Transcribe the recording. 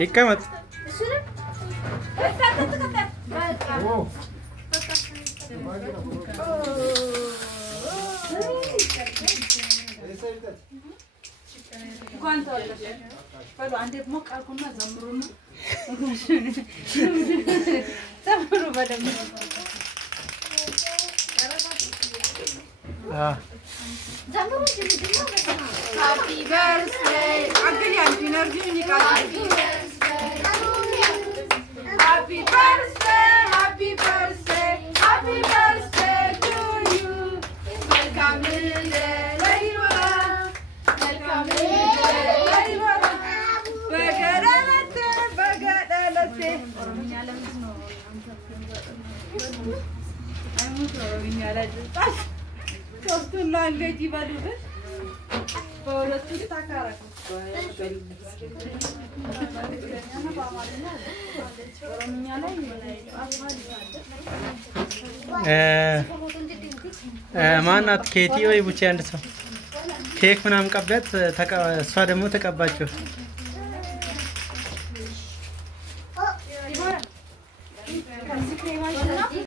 ይቀመጥ ጓንታ ወለሽ ባሉ አንዴ ሞቃልኩና ዘምሩና ዘምሩ በደም ዘምሩ ጅምድና ሃፒ በርዝዴይ አግል ያን ኢነርጂ ይቃል ሃፒ በርዝዴይ ሃፒ በርዝዴይ ሃፒ በርዝዴይ ቱ ዩ መልካም ለይወራ መልካም ለይወራ በገደለቴ ኦሮምኛ ለምን ነው አይሙት ኦሮምኛ ላይ ጣስ ሶስቱና እንግዲህ ባሉት በሁለቱ ታካራኩ ኦሮምኛ ላይ ማናት ኬቲ ወይ ቡቼ አንድ ሰው ኬክ ምናምን ቀበት እሷ ደግሞ ተቀባቸው